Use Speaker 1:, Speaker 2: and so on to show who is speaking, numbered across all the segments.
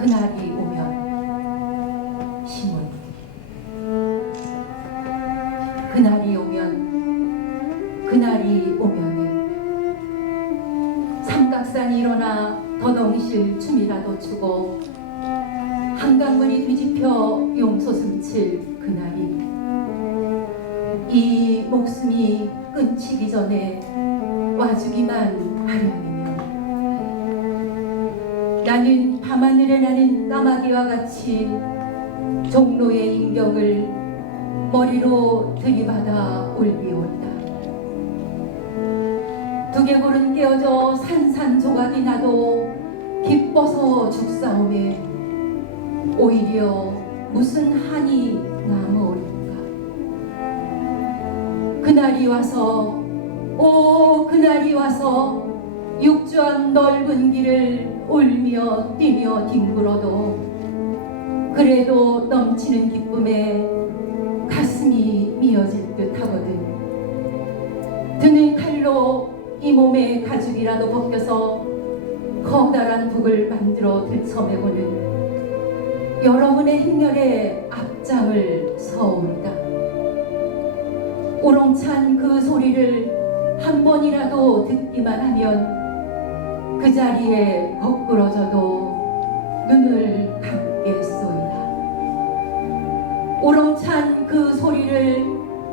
Speaker 1: 그날이 오면 힘은 그날이 오면 그날이 오면은 삼각산이 일어나 더덩실 춤이라도 추고 한강물이 뒤집혀 용솟음 칠 그날이 이 목숨이 끊기기 전에 와주기만 하려니면 나는 밤하늘에 나는 까마귀와 같이 종로의 인격을 머리로 들이받아 올리온다. 두개골은 깨어져 산산조각이 나도 기뻐서 죽사오매 오히려 무슨 한이 남으오리까 그날이 와서 오 그날이 와서 육주한 넓은 길을 울며 뛰며 뒹굴어도 그래도 넘치는 기쁨에 가슴이 미어질 듯 하거든 드는 칼로 이 몸의 가죽이라도 벗겨서 커다란 북을 만들어 들쳐매고는 여러분의 행렬에 앞장을 서옵니다. 우렁찬 그 소리를 한 번이라도 듣기만 하면 그 자리에 거꾸러져도 눈을 감겠소이다. 우렁찬 그 소리를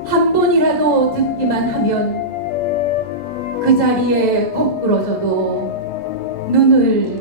Speaker 1: 한 번이라도 듣기만 하면 그 자리에 거꾸러져도 눈을.